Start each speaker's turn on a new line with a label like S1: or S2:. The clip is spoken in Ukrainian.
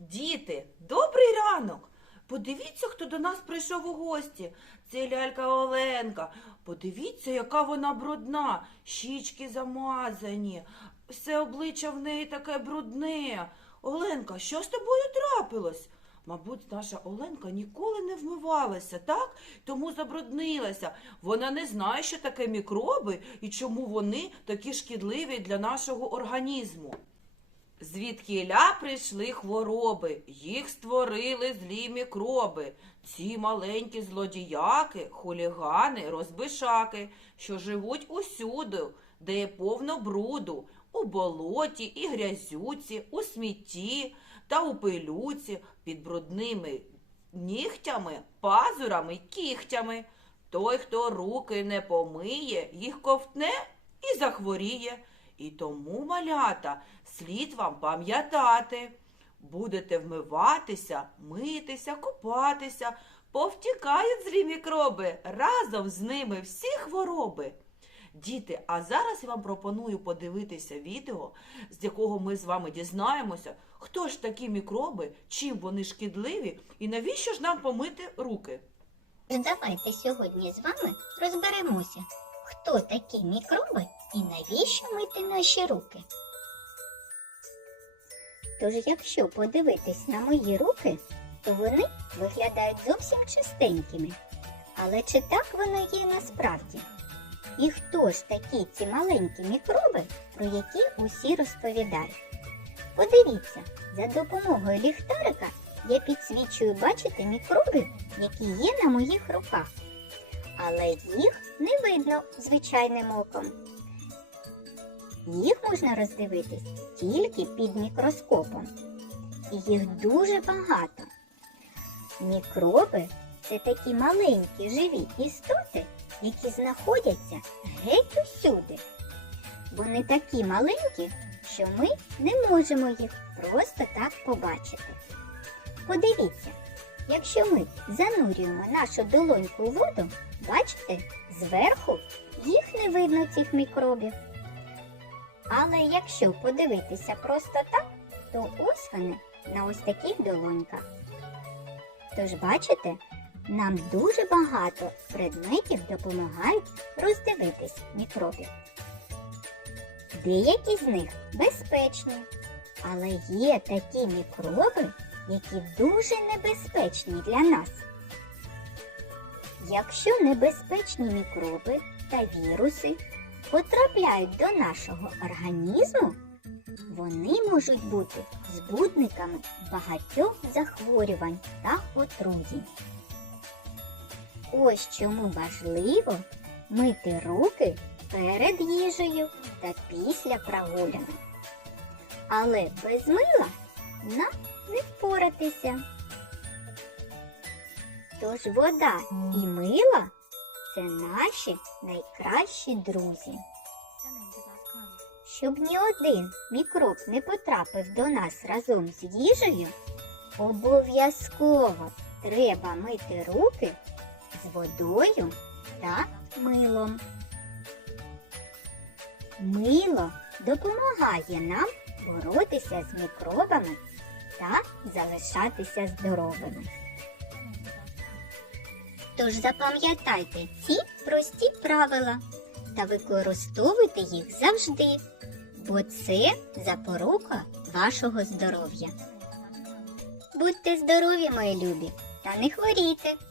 S1: Діти, добрий ранок! Подивіться, хто до нас прийшов у гості. Це лялька Оленка. Подивіться, яка вона брудна, щічки замазані, все обличчя в неї таке брудне. Оленка, що з тобою трапилось? Мабуть, наша Оленка ніколи не вмивалася, так? Тому забруднилася. Вона не знає, що таке мікроби і чому вони такі шкідливі для нашого організму. Звідкіля прийшли хвороби, їх створили злі мікроби. Ці маленькі злодіяки, хулігани, розбишаки, що живуть усюди, де є повно бруду, у болоті і грязюці, у смітті та у пилюці, під брудними нігтями, пазурами кігтями. Той, хто руки не помиє, їх ковтне і захворіє. І тому, малята, слід вам пам'ятати. Будете вмиватися, митися, купатися, повтікають злі мікроби, разом з ними всі хвороби. Діти, а зараз я вам пропоную подивитися відео, з якого ми з вами дізнаємося, хто ж такі мікроби, чим вони шкідливі і навіщо ж нам помити руки.
S2: Давайте сьогодні з вами розберемося, хто такі мікроби і навіщо мити наші руки. Тож, якщо подивитись на мої руки, то вони виглядають зовсім чистенькими. Але чи так воно є насправді? І хто ж такі ці маленькі мікроби, про які усі розповідають? Подивіться, за допомогою ліхтарика я підсвічую, бачите, мікроби, які є на моїх руках. Але їх не видно звичайним оком. Їх можна роздивитись тільки під мікроскопом. І їх дуже багато. Мікроби це такі маленькі живі істоти, які знаходяться геть усюди. Вони такі маленькі, що ми не можемо їх просто так побачити. Подивіться, якщо ми занурюємо нашу долоньку у воду, бачите, зверху їх не видно цих мікробів. Але якщо подивитися просто так, то ось вони на ось таких долоньках. Тож, бачите, нам дуже багато предметів допомагають роздивитись мікробів. Деякі з них безпечні, але є такі мікроби, які дуже небезпечні для нас. Якщо небезпечні мікроби та віруси потрапляють до нашого організму, вони можуть бути збудниками багатьох захворювань та отруєнь. Ось чому важливо мити руки перед їжею та після прогулянок. Але без мила нам не впоратися. Тож вода і мило це наші найкращі друзі. Щоб ні один мікроб не потрапив до нас разом з їжею, обов'язково треба мити руки з водою та милом. Мило допомагає нам боротися з мікробами та залишатися здоровими. Тож запам'ятайте ці прості правила та використовуйте їх завжди, бо це запорука вашого здоров'я. Будьте здорові, мої любі, та не хворійте!